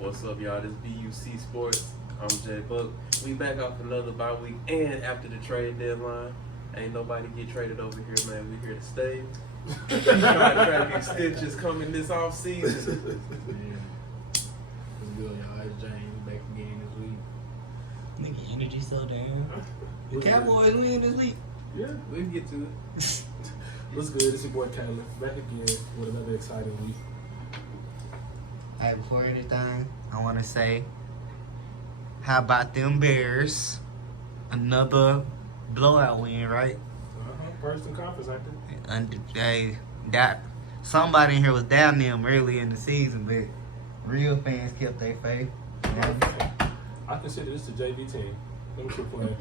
What's up, y'all? This BUC Sports. I'm Jay Buck. We back off another bye week, and after the trade deadline, ain't nobody get traded over here, man. We here to stay. Contract extensions coming this off season. What's good, y'all? It's James back again this week. Nigga, energy so down. The Cowboys win this week. Yeah, we'll get to it. What's good? It's your boy Taylor back again with another exciting week. Hey, before anything, I want to say, how about them Bears? Another blowout win, right? First in conference, I think. And somebody in here was down them early in the season, but real fans kept their faith. I consider this the JV team. Let me quit playing.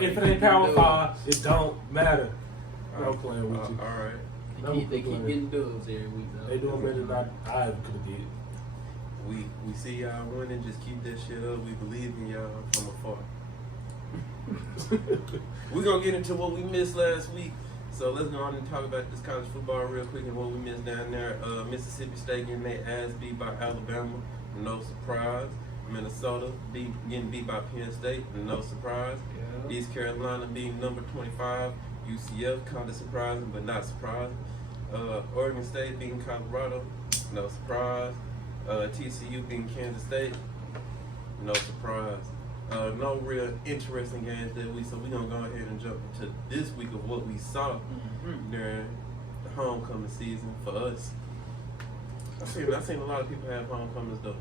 If it ain't Power 5, it don't matter. I'm playing with you. All right. They keep getting dubs every week, though. They doing better than I ever could have did. We see y'all winning. Just keep that shit up. We believe in y'all from afar. We're going to get into what we missed last week. So let's go on and talk about this college football real quick and what we missed down there. Mississippi State getting their ass beat by Alabama. No surprise. Minnesota getting beat by Penn State. No surprise. Yeah. East Carolina being number 25. UCF kind of surprising, but not surprising. Oregon State beating Colorado. No surprise. TCU beating Kansas State. No surprise. No real interesting games that week, so we're going to go ahead and jump into this week of what we saw during the homecoming season for us. I seen a lot of people have homecomings, though.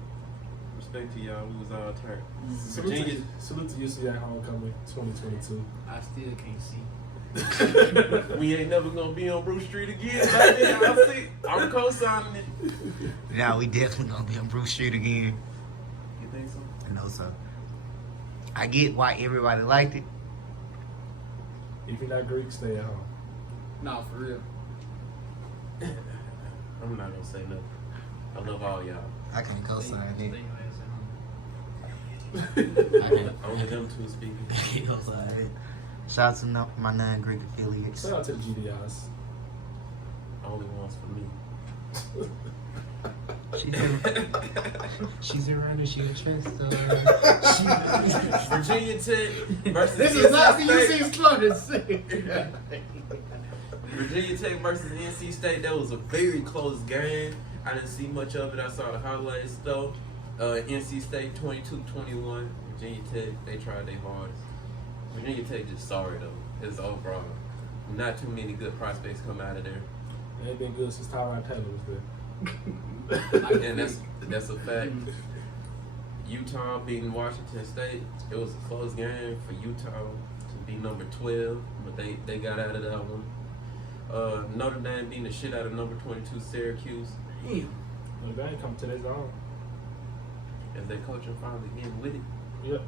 Respect to y'all, we was all turned. Salute to UCI homecoming 2022. I still can't see. We ain't never going to be on Bruce Street again. I see. I'm co-signing it. Now we definitely going to be on Bruce Street again. You think so? No, sir. I get why everybody liked it. If you're not Greek, stay at home. Nah, for real. I'm not going to say nothing. I love all y'all. I can't co-sign it. Only them two speaking. I can't co-sign it. Shout out to my non-Greek affiliates. Shout out to the GDIs. Only ones for me. She's a runner, she's a trend star. Virginia Tech versus This NC is not the State. UC slogan. Virginia Tech versus NC State. That was a very close game. I didn't see much of it. I saw the highlights though. NC State 22-21. Virginia Tech, they tried their hardest. Virginia Tech just sorry though. It's overall not too many good prospects come out of there. It ain't been good since Tyrod Taylor was there. And that's a fact. Utah beating Washington State. It was a close game for Utah to be number 12, but they got out of that one. Notre Dame beating the shit out of number 22 Syracuse. Damn. Notre Dame come to their zone. As their coaching finally getting with it. Yep.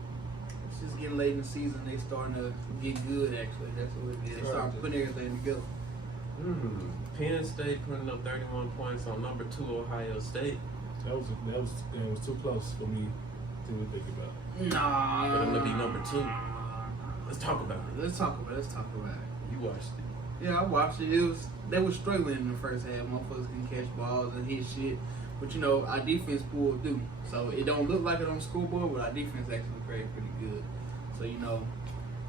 It's just getting late in the season. They starting to get good, actually. That's what it is. They start putting everything together. Penn State putting up 31 points on number 2 Ohio State. That was too close for me to think about. Nah. For them to be number 2. Let's talk about it. Let's talk about it. You watched it. Yeah, I watched it. They were struggling in the first half. Motherfuckers can catch balls and hit shit. But you know, our defense pulled through. So it don't look like it on the scoreboard, but our defense actually played pretty good. So you know,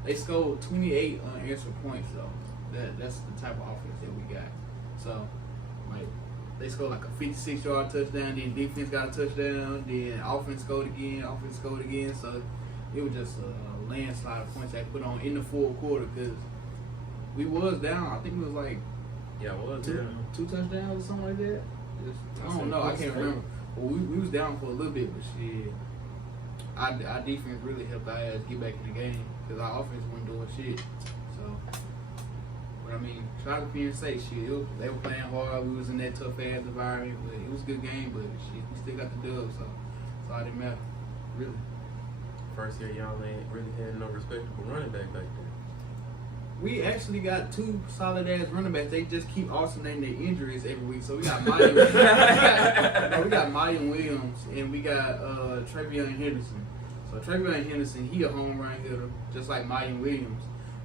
they scored 28 unanswered points though. That's the type of offense that we got. So like they scored like a 56-yard touchdown, then defense got a touchdown, then offense scored again. So it was just a landslide of points they put on in the fourth quarter because we was down. I think it was like two touchdowns or something like that. I don't know. I can't remember. But we was down for a little bit, but shit, our defense really helped our ass get back in the game because our offense wasn't doing shit. So, but I mean, shout out to Penn State. Shit, they were playing hard. We was in that tough ass environment, but it was a good game. But shit, we still got the dub, so that's all that matters, really. First year, y'all ain't really had no respectable running back there. We actually got 2 solid ass running backs. They just keep alternating their injuries every week. So we got Maya Williams and we got Travion Henderson. So Travion Henderson, he a home run hitter, just like Maya Williams.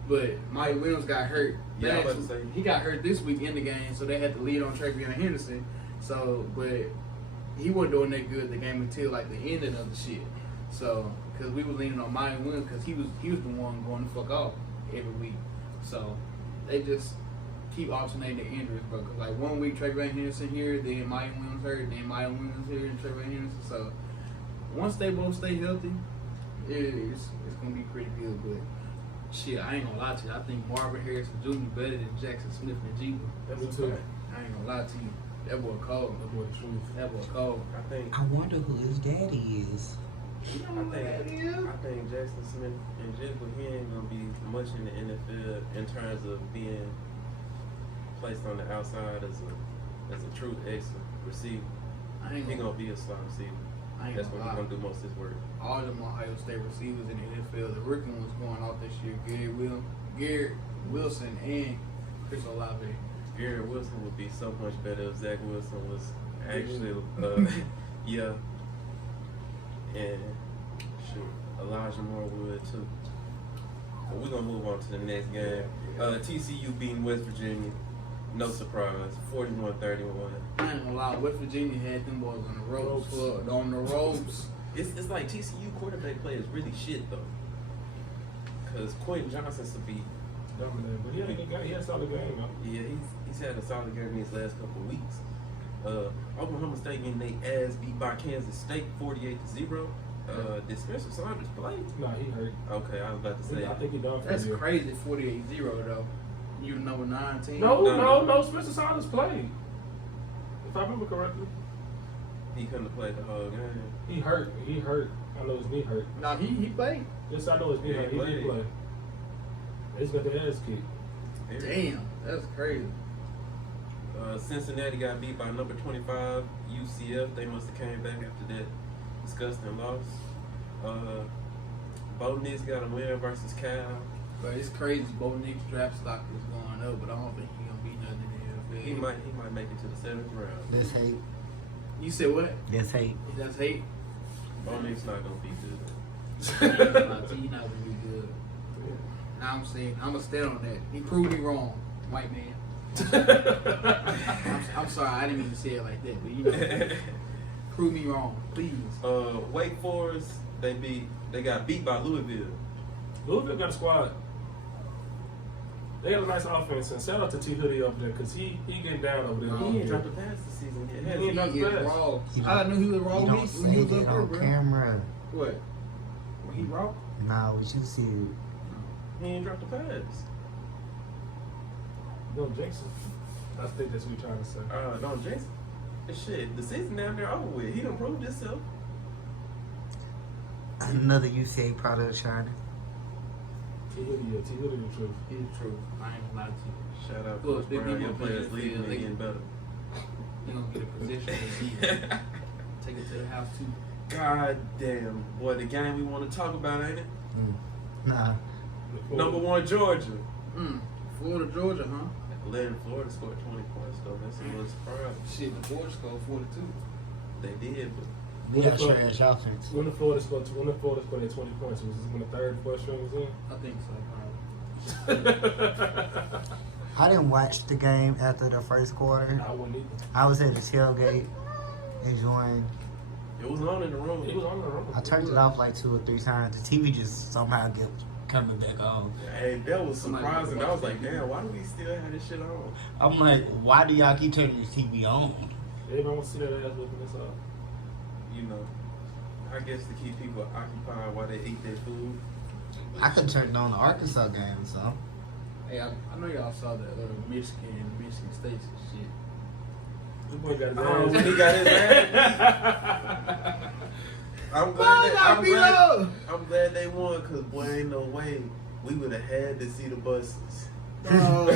But Maya Williams got hurt. Yeah, I was about to say. He got hurt this week in the game, so they had to lead on Travion Henderson. So, but he wasn't doing that good the game until like the ending of the shit. So, because we were leaning on Maya Williams because he was the one going the fuck off every week. So, they just keep alternating the injuries, bro. Cause like 1 week Trey Van Henderson here, then Maya Williams hurt, then Maya Williams here, and Trey Van Henderson. So, once they both stay healthy, it's gonna be pretty good. But shit, I ain't gonna lie to you. I think Marvin Harrison Jr. better than Jackson Smith and Jigba. That's me too. I ain't gonna lie to you. That boy cold. That boy truth. That boy cold. I wonder who his daddy is. I think Jackson Smith and Jigba, he ain't gonna be much in the NFL in terms of being placed on the outside as a true excellent receiver. He gonna be a slot receiver. That's what he's gonna do most of his work. All them Ohio State receivers in the NFL, the rookie ones going out this year. Garrett Wilson and Chris Olave. Garrett Wilson would be so much better if Zach Wilson was actually, yeah. And shoot, Elijah Moore would too. But we're gonna move on to the next game. TCU beating West Virginia. No surprise, 41-31. I ain't gonna lie, West Virginia had them boys on the ropes. On the ropes. It's like TCU quarterback play is really shit though. Cause Quentin Johnson's to be Dominant, but he had a solid game, man. yeah, he's had a solid game in his last couple of weeks. Oklahoma State getting their ass beat by Kansas State 48-0. Did Spencer Saunders play? Nah, he hurt. Okay, I was about to say. I think he done for That's the year. crazy, 48-0 though. You number 19. No. Spencer Saunders played. If I remember correctly. He couldn't have played the whole game. He hurt. I know his knee hurt. No, he played. Yes, I know his knee hurt. He did play. They just got their ass kicked. Damn, that's crazy. Cincinnati got beat by number 25 UCF. They must have came back after that disgusting loss. Bo Nix got a win versus Cal. But it's crazy. Bo Nix draft stock is going up, but I don't think he's gonna be nothing in the NFL. He might make it to the 7th round. That's hate. You said what? That's hate. That's hate. Bo Nix not gonna be good. He's not gonna be good. Now I'm saying I'm gonna stand on that. He proved me wrong, white man. I'm sorry, I didn't mean to say it like that, but you know, prove me wrong, please. Wake Forest, they got beat by Louisville. Louisville got a squad. They got a nice offense, and shout out to T Hoodie over there because he getting down over there. He ain't dropped a pass this season yet. He ain't dropped He a is pass. raw. You I knew he was raw You when don't he say was that up there, on bro. camera. What? When he raw? Nah, what you see? He ain't dropped a pass. No, Jackson. I think that's what you're trying to say. No, Jason. Shit, the season down there over with. He done proved himself. Another UCA product shining. T Hoodie the truth. He's true. I ain't gonna lie to you. Shout out Look, Coach big Brown. people Your players play leaving the and field. getting better. You gonna get a position to take it to the house too. God damn. Boy, the game we want to talk about, ain't it? Nah. Number 1, Georgia. Florida, Georgia, huh? Letting Florida score 20 points, though. That's a little surprise. Shit, the Florida scored 42. They did, but We got trash offense. When the Florida scored their 20 points, was this when the third, fourth string was in? I think so, I didn't watch the game after the first quarter. I wouldn't either. I was at the tailgate enjoying. it was on in the room. He was on the road. I turned it off like 2 or 3 times. The TV just somehow kept coming back on. Hey, that was surprising. I was like, damn, why do we still have this shit on? I'm like, why do y'all keep turning this TV on? Everybody wants to see that ass whipping this up. You know, I guess to keep people occupied while they eat their food. I could turn it on the Arkansas game, so. Hey, I know y'all saw that Michigan State shit. The boy got his Oh, ass. when he got his ass beat. I'm glad they won, because boy, ain't no way we would have had to see the buses. Bro,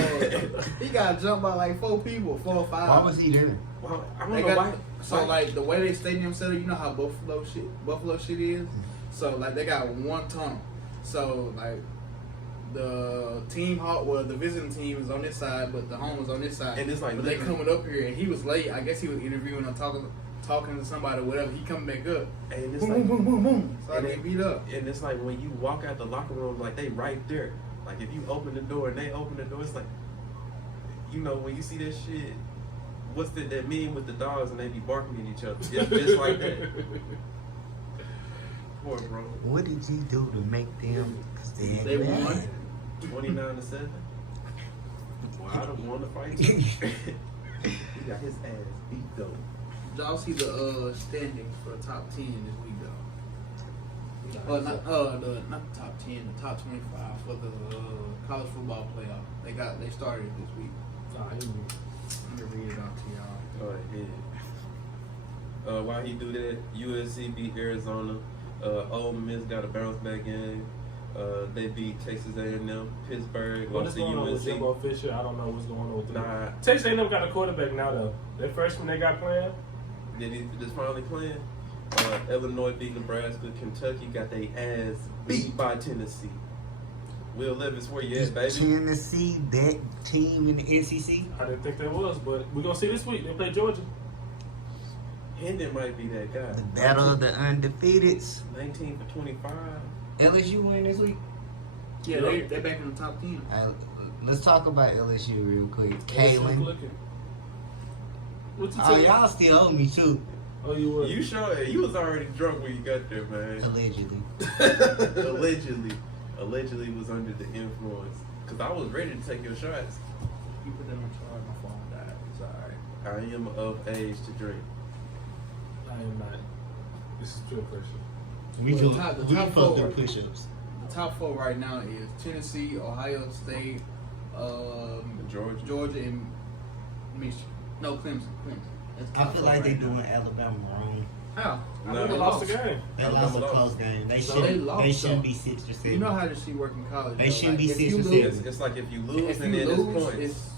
he got jumped by like 4 people, 4 or 5. Why was he there? Well, I don't They know got, why. so like the way they stadium set up, you know how Buffalo shit is. So like they got one tunnel. So like the the visiting team is on this side, but the home was on this side. And it's like but they coming up here, and he was late. I guess he was interviewing or talking to somebody or whatever. He coming back up. and it's Boom, like, boom, boom, boom. So I and get beat up. And it's like when you walk out the locker room, like they right there. Like if you open the door and they open the door, it's like, you know, when you see that shit, what's that meme with the dogs and they be barking at each other? Just like that. Poor bro. What did you do to make them? Cause They won. 29-7. Well, I don't want to fight you. He got his ass beat though. Did y'all see the standings for the top 10 this week though? Not the top 10, the top 25 for the college football playoff. They started it this week. Let me read it out to y'all. Go ahead. While he do that, USC beat Arizona. Ole Miss got a bounce back game. They beat Texas A&M. Pittsburgh What's lost to going on with UNC. Jimbo Fisher? I don't know what's going on with them. Nah, Texas A&M got a quarterback now though. That freshman they got playing. did he just finally playing? Illinois beat Nebraska. Kentucky got their ass beat by Tennessee. Will Levis, where you at, baby? Tennessee, that team in the SEC. I didn't think that was, but we're gonna see this week. They play Georgia. Hendon might be that guy. The battle of the undefeateds. 19 for 25. LSU win this week. Yeah, they're back in the top 10. Let's talk about LSU real quick. LSU Kalen. looking. What's the Oh, team? y'all still owe me too. Oh, you were. You sure? You was already drunk when you got there, man. Allegedly. Allegedly was under the influence. Cause I was ready to take your shots. You put that on charge, my phone died. It's alright. I am of age to drink. I am not. This is true question. We Well, do. the top We supposed to four. do push-ups. The top 4 right now is Tennessee, Ohio State, Georgia. and Michigan. No, Clemson. That's the I top feel 4 like they right now. doing Alabama wrong. How? No, They lost the game. They Alabama lost a lost. close game. They So should. they lost, They shouldn't though. be 6 or 7. You know how this shit work in college. They though. shouldn't be if 6 you or lose- 7. It's like if you lose If and you then it's lose, points.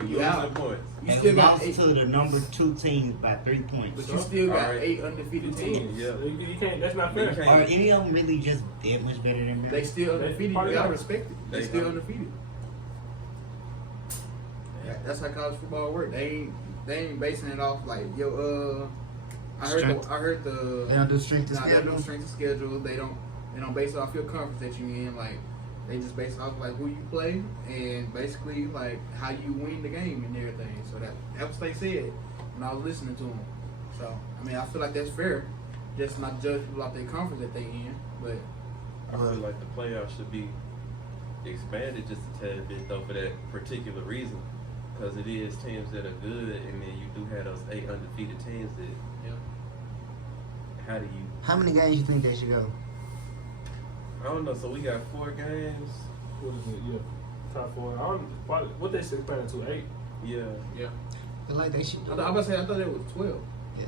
You you lose out. in points. You They still got lost 8, to the number 2 teams by 3 points. but you still got Alright. 8 undefeated teams. Yeah. You can't. That's not You fair. can't. Are any of them really just that much better than They them? still undefeated. You Probably gotta not. respect it. They They still are. undefeated. That's how college football works. They ain't basing it off like I heard the They don't do strength and Nah, they don't schedule. do strength of schedule. They don't base it off your conference that you in. Like they just base it off like who you play and basically like how you win the game and everything. So that's what they said when I was listening to them. So I mean I feel like that's fair. Just not judge people off their conference that they in. But I feel like the playoffs should be expanded just a tad bit though for that particular reason. Because it is teams that are good, and then you do have those 8 undefeated teams that. yeah. How do you? How many games you think they should go? I don't know. So we got 4 games. What is it? Yeah, top 4. What they said planning to 8. Yeah. Yeah. I feel like they should. I thought it was 12.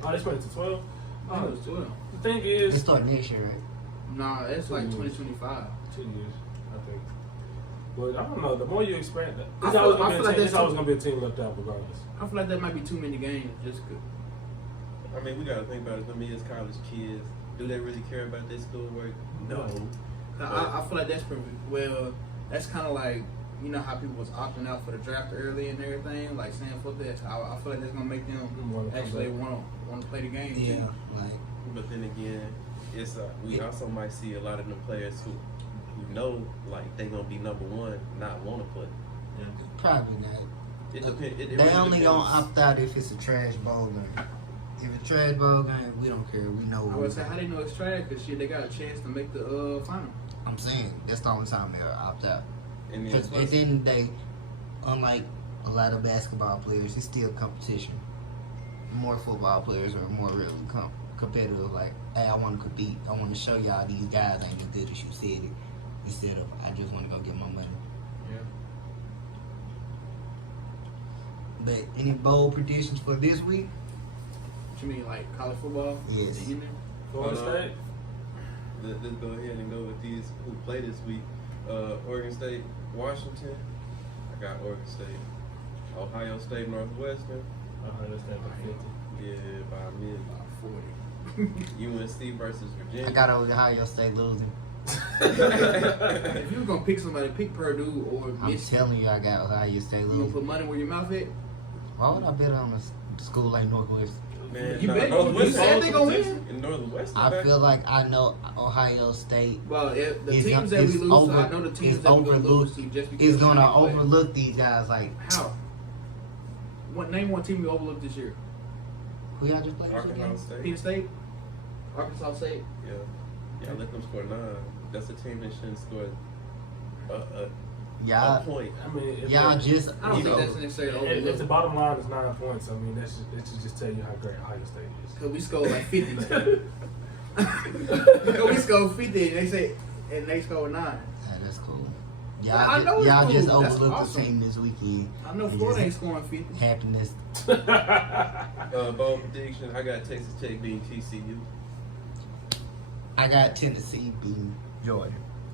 Oh, they spent to 12. I thought it was 12. The thing They is, start next year, right? Nah, it's like 2025. 2 years, I think. But I don't know. The more you expand, I it's feel- always I gonna feel be a like team. It's that's always too- gonna be a team left out, regardless. I feel like that might be too many games just 'cause. I mean, we got to think about it. I mean, as college kids, do they really care about their schoolwork? No. I feel like that's perfect. Well, that's kind of like, you know how people was opting out for the draft early and everything, like saying fuck that. I feel like that's gonna make them actually want to play the game. Yeah, too. like But then again, it's we also might see a lot of the players who know like they gonna be number 1, not want to play. probably not. It depends. It They really only depends. gonna opt out if it's a trash bowl game. If it's a trash bowl game, we don't care. We know. I what would we say, how they know it's trash? Cause shit, they got a chance to make the final. I'm saying that's the only time they'll opt out. And then Because plus, at the end of the day, unlike a lot of basketball players, it's still competition. More football players are more really competitive. Like, hey, I want to compete. I want to show y'all these guys ain't as good as you said it. Instead of, I just want to go get my money. Yeah. But any bold predictions for this week? What you mean, like college football? Yes. In there? Florida State. let's go ahead and go with these who play this week. Oregon State, Washington. I got Oregon State. Ohio State, Northwestern. Ohio State by 50. Yeah, by a million. About 40. UNC versus Virginia. I got Ohio State losing. If you was gonna pick somebody, pick Purdue or I'm Michigan. telling you, I got Ohio State You gonna losing. put money where your mouth at? Why would I bet on a school like Northwestern? Man, You nah, bet- Northwestern you said they gonna always win? in Northwestern. I back- feel like I know Ohio State Well, the It's teams that we it's lose, over- I know the teams it's that we're gonna lose overlooked. to just because is going to they play. overlook these guys. Like, How? Name one team you overlooked this year. Who y'all just played? Arkansas State. Peter State. Arkansas State. Yeah, let them score 9. That's a team that shouldn't score a Y'all, point. I mean, if y'all the- just. I don't think that's necessarily if the overlooked. bottom line is 9 points, I mean, that should just tell you how great Ohio State is. Because we scored like 50. We scored 50 and they scored 9. Yeah, that's cool. I know it's Y'all cool. just That's overlooked awesome. the team this weekend. I know And Florida ain't just scoring 50. Happiness. Bold prediction. I got Texas Tech beating TCU. I got Tennessee beating Georgia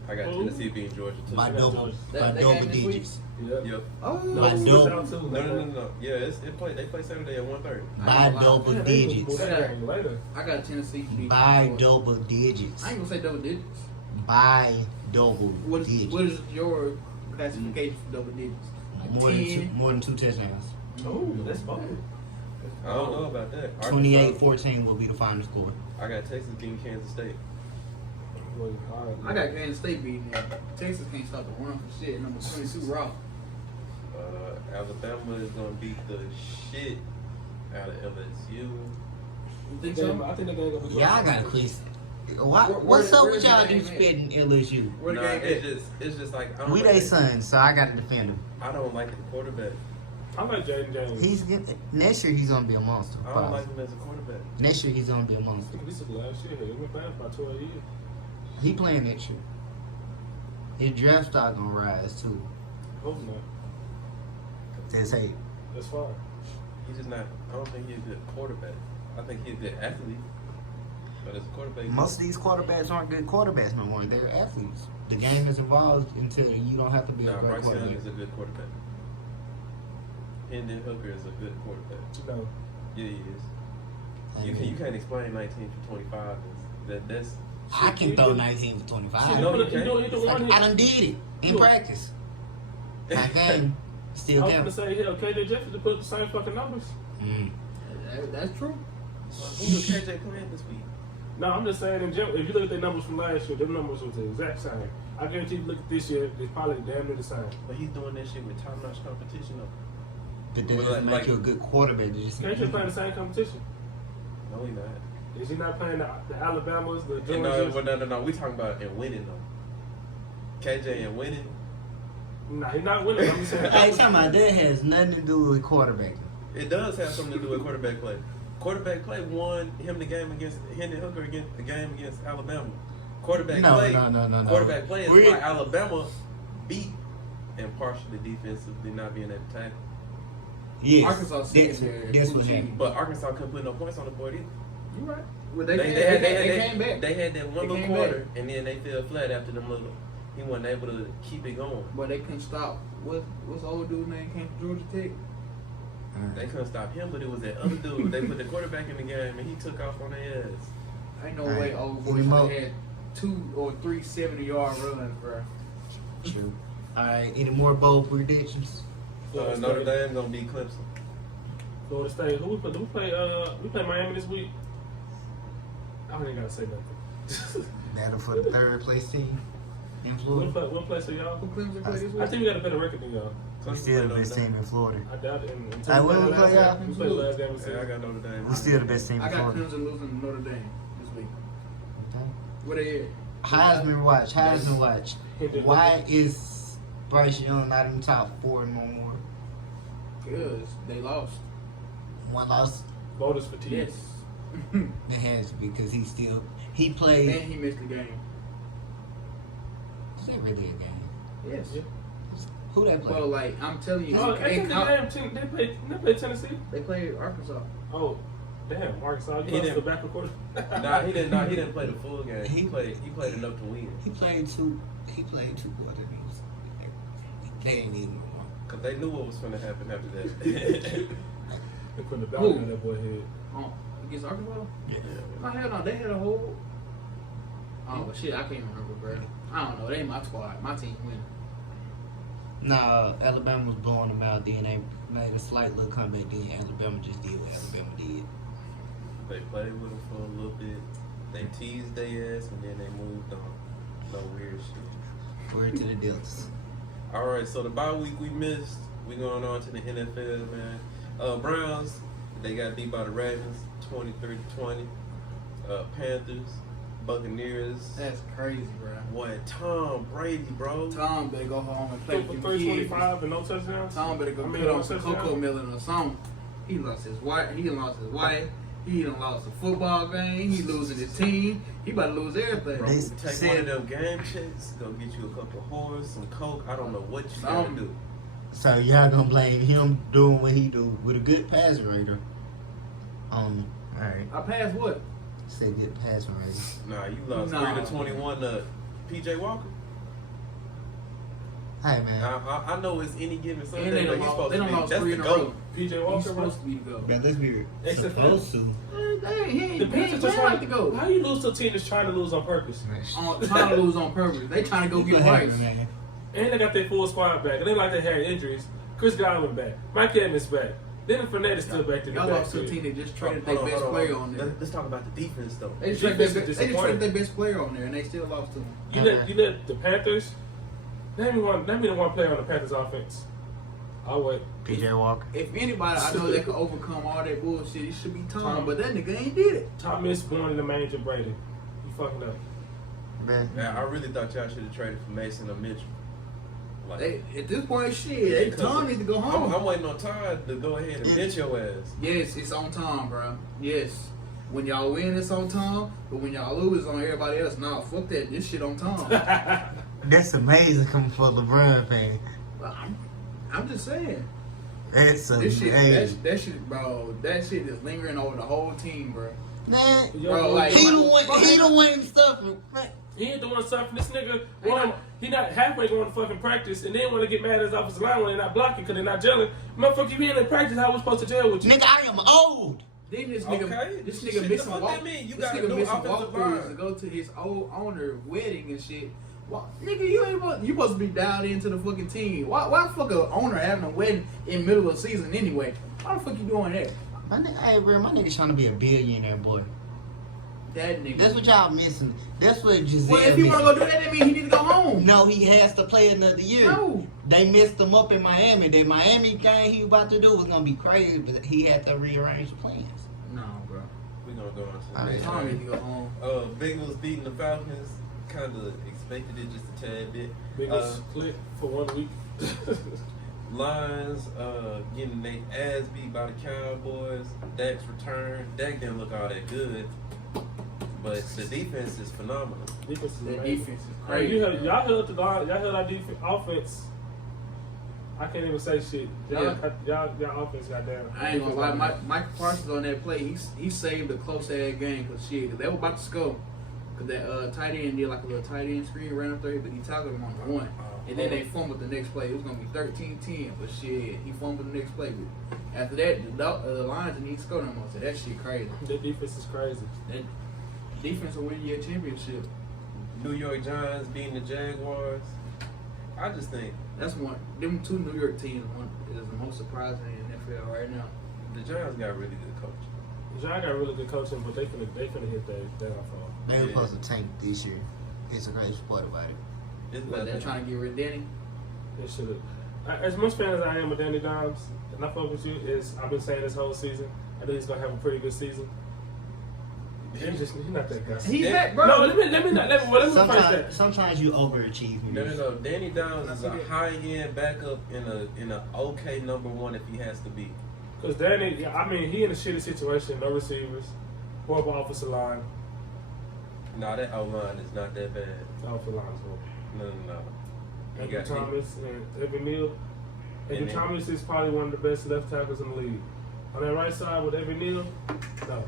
I got Who? Tennessee beating Georgia too. by got double, Georgia. by That double game this week? digits. Yep. Yep. Oh, By Switch double. out too. No. Yeah, they play Saturday at 1:30. By double Yeah, they digits. will do that game later. I got Tennessee beating By Georgia. double digits. I ain't gonna say double digits. By double What digits. is your classification for double digits? Like More than two touchdowns. Oh, that's fine. I don't know about that. Arkansas- 28-14 will be the final score. I got Texas beating Kansas State. I got Kansas State beating them. Texas can't stop the run for shit. Number 22 Raw. Alabama is gonna beat the shit out of LSU. You think so? I think they're gonna be. Y'all got to quit. Where- What's up where with the y'all game disrespecting LSU? Where the Nah, game it's just like I don't We like they the- sons, so I got to defend him. I don't like the quarterback. I like Jaden James. He's next year he's gonna be a monster. I don't like him as a quarterback. Next year he's gonna be a monster. This is last year. He went back by 12 years. He playing next year. His draft stock gonna rise too. Hope not. Just hey, That's fine. He's just not. I don't think he's a good quarterback. I think he's a good athlete, but as a quarterback, most of these quarterbacks aren't good quarterbacks no more. They're athletes. The game is involved until you don't have to be a great Bryce Young quarterback. is a good quarterback. Hendon Hooker is a good quarterback. No. Yeah, he is. You can't explain 19 for 25. That's I can throw 19 for 25. No, you He can't. do I one done did it in practice. My game still I was gonna counts. say, hell, KJ Jefferson put up the same fucking numbers. That's true. who was KJ playing this week? No, I'm just saying in general, if you look at their numbers from last year, their numbers was the exact same. I guarantee you look at this year, it's probably damn near the same. But he's doing that shit with top-notch competition. Though. But that Well, doesn't make like- you a good quarterback. It just KJ playing the same competition. No, he not. Is he not playing the Alabamas, the And Georgias? no. We talking about in winning though. KJ and winning. Nah, he's not winning. I'm just saying. Hey, talking about that has nothing to do with quarterbacking. It does have something to do with quarterback play. Quarterback play won him the game against Hendon Hooker against the game against Alabama. Quarterback No, play. no. Quarterback play is We're- why Alabama beat and partially defensively not being able to tackle. Yes, Arkansas secondary. that's what happened. But Arkansas couldn't put no points on the board either. You right. Well, they came back. They had that one They little came quarter, back. and then they fell flat after them little. He wasn't able to keep it going. But they couldn't stop. What's the old dude's name came from Georgia Tech? They couldn't stop him, but it was that other dude. They put the quarterback in the game, and he took off on their ass. Ain't no All way right. old We boys mo- had 2 or 3 70-yard runs, bro. True. All right, any more bold predictions? Notre Dame gonna beat Clemson. Florida State. Who we play? We play Miami this week. I don't even gotta say nothing. Battle for the third place team in Florida. What place are y'all? Who Clemson play this I week? think we got a better record than y'all. We still the best team in Florida. I doubt it. Hey, when we play y'all? We played last game. Yeah, I got Notre Dame. We still the best team I in got Florida. Clemson losing to Notre Dame this week. Okay. What they at? Heisman watch. Why is Bryce Young not in the top 4 no more? Because they lost. One loss. Voters fatigue. Yes. It has to be because he And played. he missed the game. Is that really a game? Yes. Yeah. Who they play? Well, like, I'm telling you, Oh, they they played Tennessee. played Arkansas. Oh, damn, Arkansas. He You lost didn't- the back quarter. Nah, he didn't play the full game. He played enough to win. He played two quarters. They ain't even wrong. Cause they knew what was going to happen after that. They put the belt Who? on that boy head. Oh, against Arkansas? Yeah. No, hell no. They had a whole. Oh, but shit, I can't remember, bro. I don't know. They ain't my squad. My team win. Nah, Alabama was blowing them out. Then they made a slight little comeback. Then Alabama just did what Alabama did. They played with them for a little bit. They teased their ass and then they moved on. No weird shit. Word to the Deltas. All right, so the bye week we missed. We going on to the NFL, man. Browns, they got beat by the Ravens, 23-20. Panthers, Buccaneers. That's crazy, bro. What? Tom Brady, bro. Tom better go home and play For with them kids. 325 and no touchdowns. Tom better go put no on some touchdowns. cocoa melon or something. He lost his wife. He done lost his wife. He done lost a football game. He losing his team. He about to lose everything. Bro, They take said- one of them game checks, go get you a couple of whores, some coke. I don't know what you gotta do. So y'all gonna blame him doing what he do with a good passing rater? Alright. I passed what? Said good passing rater. Nah, you lost Nah. 3-21 to PJ Walker. Hey man, I know it's any given And Sunday, they but done he's lost, supposed they to done be. lost That's 3 the in a GOAT. row. PJ He's Walker, bro. supposed to be the GOAT. man, let's be Except supposed to. He The ain't Panthers are like to trying. go. How you lose to a team that's trying to lose on purpose? Trying to lose on purpose. They trying to go get rights. man. And they got their full squad back. And they like they had injuries. Chris Godwin back. Mike Evans back. Then Fournette is still back to the Y'all lost to a backfield. team that just traded their best player on there. Let's talk about the defense, though. They just Defense traded is their disappointing. best player on there, and they still lost to him. You let the Panthers. Name me the one player on the Panthers offense. I'll wait. PJ Walker. If anybody I know that could overcome all that bullshit, it should be Tom. But that nigga ain't did it. Thomas born in the manger, Brady. You fucking up. Man. Yeah, I really thought y'all should have traded for Mason or Mitchell. Like, They, at this point, shit, Tom need to go home. I'm waiting on Todd to go ahead and bench your ass. Yes, it's on Tom, bro. Yes. When y'all win, it's on Tom. But when y'all lose, it's on everybody else. Nah, fuck that. This shit on Tom. That's amazing coming for LeBron fan. Well, I'm just saying. That's This shit, amazing. that shit, bro. That shit is lingering over the whole team, bro. Man, Bro, like- he the one stuff. He ain't the one suffering. This nigga, he not halfway going to fucking practice and then want to get mad at his offensive line when they're not blocking because they're not gelling. Motherfucker, you ain't in practice, how we supposed to gel with you? Nigga, I am old. Then this Okay. nigga, this Shit, nigga the missing fuck walk. that mean? You This got a nigga new missing offensive walkthroughs line. to go to his old owner wedding and shit. Well, nigga, you supposed to be dialed into the fucking team. Why the fuck a owner having a wedding in middle of the season anyway? Why the fuck you doing that? My nigga, hey, bro, my nigga trying to be a billionaire, boy. That nigga. That's what y'all missing. That's what Giselle Well, if he want to missing. go do that, that means he need to go home. No, he has to play another year. No. They missed him up in Miami. The Miami game he about to do was gonna be crazy, but he had to rearrange the plans. No, bro. We're going to go on to the Alright, next Tom one. need to go home. Bengals beating the Falcons. Kind of expected it just a tad bit. Biggest clip for 1 week. Lions getting their ass beat by the Cowboys. Dak's return. Dak didn't look all that good, but the defense is phenomenal. Defense is That amazing. defense is Hey, crazy. y'all heard the line. Y'all heard our defense, offense. I can't even say shit. Y'all offense got down. I ain't gonna lie, Michael Parsons on that play, he saved a close ass game because shit, 'cause they were about to score. Cause that tight end did like a little tight end screen, ran up there, but he tackled him on the one. And then they fumbled the next play. It was gonna be 13-10, but shit, he fumbled the next play. But after that, the Lions didn't even score no more. So that shit crazy. The defense is crazy. That defense will win you a championship. New York Giants beating the Jaguars. I just think That's one. Them two New York teams is the most surprising in the NFL right now. the Giants got really good coaching. John got really good coaching, but they finna hit that downfall. They were Yeah. supposed to tank this year. It's a great sport about it. It's But they're nothing. trying to get rid of Danny. They should have. As much fan as I am of Danny Dimes, and I fuck with you, I've been saying this whole season, I think he's gonna have a pretty good season. He's not that guy. He's Yeah. that, bro. No, let me first Sometimes, that. sometimes you overachieve. No. Danny Downs is a high-end backup in a okay number one if he has to be. Because Danny, I mean, he in a shitty situation, no receivers, horrible offensive line. No, that O-line is not that bad. Offensive line is horrible. No. He Andrew got- Thomas and Evan Neal. Andrew then- Thomas is probably one of the best left tackles in the league. On that right side with Evan Neal, no.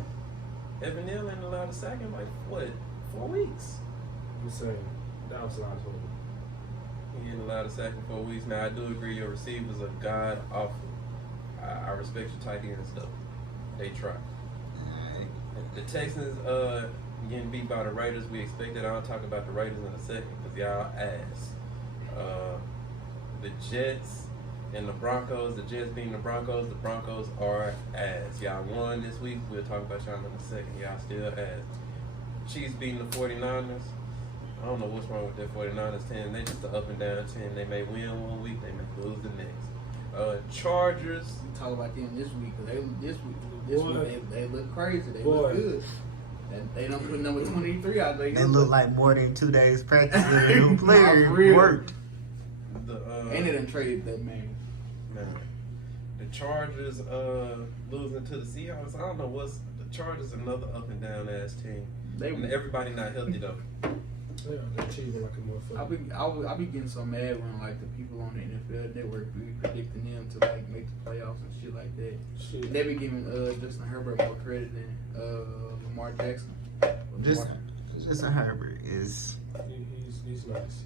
Evan Neal ain't allowed to sack him like, what, 4 weeks? I'm just saying, that offensive line is horrible. He ain't allowed to sack him 4 weeks. Now, I do agree your receivers are god-awful. I respect your tight ends, though. They try. The Texans getting beat by the Raiders. We expected. I'll talk about the Raiders in a second because y'all ass. The Jets and the Broncos. The Jets beating the Broncos. The Broncos are ass. Y'all won this week. We'll talk about y'all in a second. Y'all still ass. Chiefs beating the 49ers. I don't know what's wrong with that 49ers team. They just an up and down team. They may win 1 week. They may lose the next. Chargers. We talk about them this week because this Boy. week they look crazy. They Boy. look good. They don't put number 23 out there. They look like more than 2 days practice with a new Not player real. worked. And they done traded that man. The Chargers losing to the Seahawks. I don't know what's the Chargers. Another up and down ass team. And everybody not healthy though. Yeah, they're cheating like a motherfucker. I be getting so mad when like the people on the NFL Network be predicting them to like make the playoffs and shit like that. Shit. They be giving Justin Herbert more credit than Lamar Jackson. Justin Herbert is He's nice.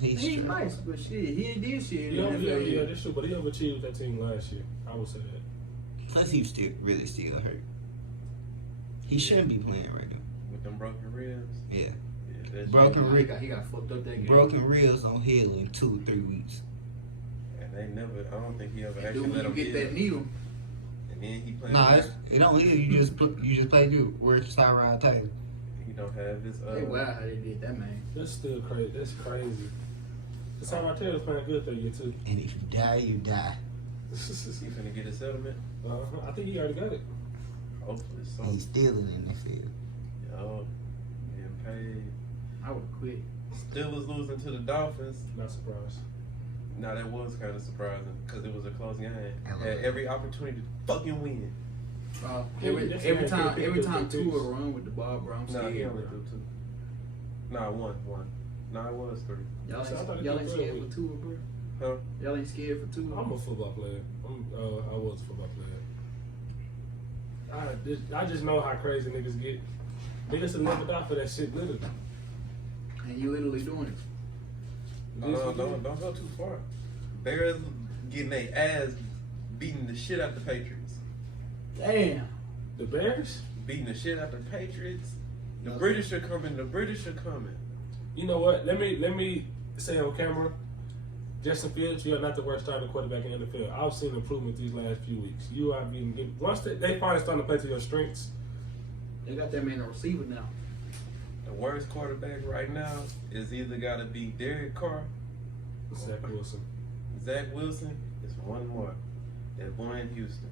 He's nice, but shit, he did shit. Yeah, that's true. But he overachieved with that team last year. I would say that. plus he's still hurt. He shouldn't be playing right now. With them broken ribs. Yeah. That's Broken He got fucked up that game. Broken ribs on heal in 2 or 3 weeks. And they never. I don't think he ever Dude, actually when let you him get that heal. needle, And then he playing. Nah, it don't heal. You just play good. Where's Tyrod Taylor? He don't have his. they wow how they did that, man. That's still crazy. That's crazy. The time I tell you, was playing good that year too. And if you die, you die. He finna get his settlement. I think he already got it. Hopefully so. He's still in the field. Yo, getting paid. I would have quit. Steelers losing to the Dolphins. Not surprised. Now that was kind of surprising because it was a close game. Had every opportunity to fucking win. Every time Tua run with the ball, bro, I'm Nah, he scared. only Bro. threw 2. Nah, one. Nah, it was 3. I thought Y'all he ain't did scared good. for Tua, bro. Huh? Y'all ain't scared for Tua. I'm a football player. I was a football player. I just know how crazy niggas get. Niggas will never die for that shit, literally. And you literally doing it. Don't go too far. Bears getting their ass beating the shit out the Patriots. Damn. The Bears? Beating the shit out the Patriots. The British are coming. You know what? Let me say on camera, Justin Fields, you are not the worst starting quarterback in the NFL. I've seen improvement these last few weeks. You are being once they finally starting to play to your strengths. They got that man a receiver now. The worst quarterback right now is either got to be Derek Carr, Zach Wilson. Zach Wilson. It's one more. That boy in Houston.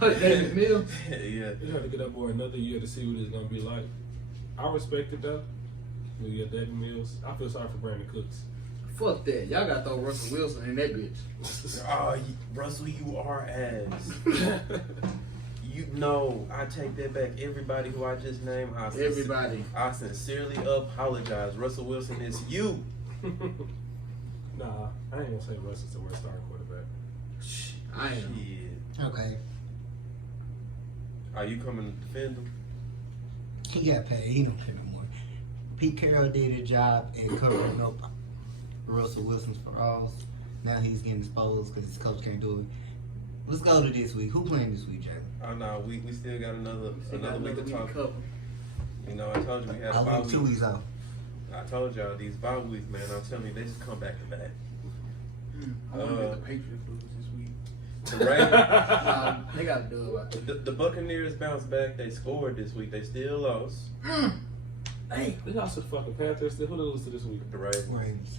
David Mills. Yeah. You have to get that boy another year to see what it's gonna be like. I respect it though. We got David Mills. I feel sorry for Brandon Cooks. Fuck that. Y'all got to throw Russell Wilson in that bitch. Oh, Russell, you are ass. You know, I take that back. Everybody who I just named, Everybody. I sincerely apologize. Russell Wilson is you. Nah, I ain't gonna say Russell's the worst starting quarterback. I am. Shit. Okay. Are you coming to defend him? He got paid. He don't care no more. Pete Carroll did a job at covering up Russell Wilson's flaws. Now he's getting exposed because his coach can't do it. Let's go to this week. Who playing this week, Jalen? Oh no, we still got another week to talk. Cover. You know, I told you we had a I bye went 2 week. weeks off. I told y'all these bye weeks, man. I'm telling you, they just come back to back. I want to get the Patriots lose this week. The Ravens, They got to do it. the Buccaneers bounced back. They scored this week. They still lost. Hey, they lost to the fucking Panthers. Who they lose to this week? The Ravens. Ravens.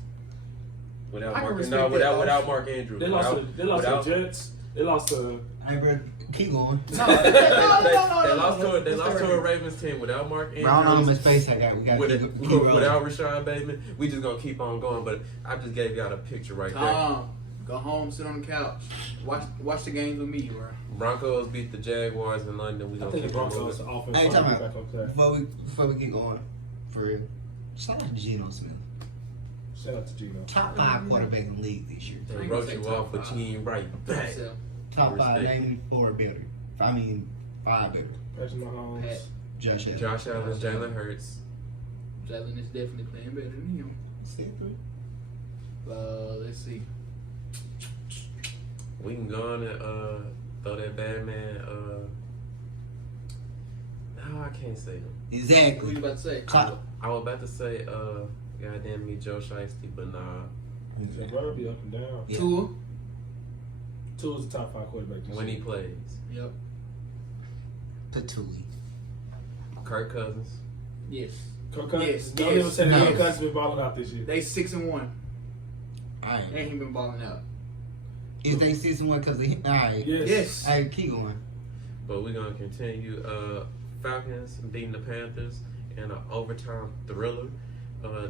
Without I can Mark, respect no, that without loss. Mark Andrews. They lost to without, the Jets. They lost to. Hey, bro, keep going. They lost to a Ravens team without Mark Bro, I don't know how Andrews. much space I got. We got to keep rolling. Without Rashad Bateman, we just gonna keep on going. But I just gave y'all a picture right there. Go home, sit on the couch, watch the games with me, bro. Broncos beat the Jaguars in London. We I gonna think the keep on Broncos moving. offense Hey, finally time back on track. Before we get going, for real, shout out to Geno Smith. Shout out to Gino. Top 5 quarterback in the league this year. They wrote you off, but you ain't right back. So, Top 5, Respect. name me 4 better. I mean, 5 better. Patrick Mahomes. Pat. Josh Allen. Josh Allen, Jalen Hurts. Jalen is definitely playing better than him. Step through. Let's see. We can go on and throw that bad man. No, I can't say him. Who Exactly. you about to say? Top. I was about to say, goddamn me, Joe Shiesty, but nah. The brother be up and down. Yeah. Tua. Tua's the top 5 quarterback this When he year. plays, Yep. Patuli. Kirk Cousins. Yes. Kirk Cousins. Yes, Don't yes. even say No. that Kirk Cousins been balling out this year. They 6-1. Alright. And he been balling out. Is they 6-1 because of him? All right. Yes. All right, keep going. But we're gonna continue. Falcons beating the Panthers in an overtime thriller.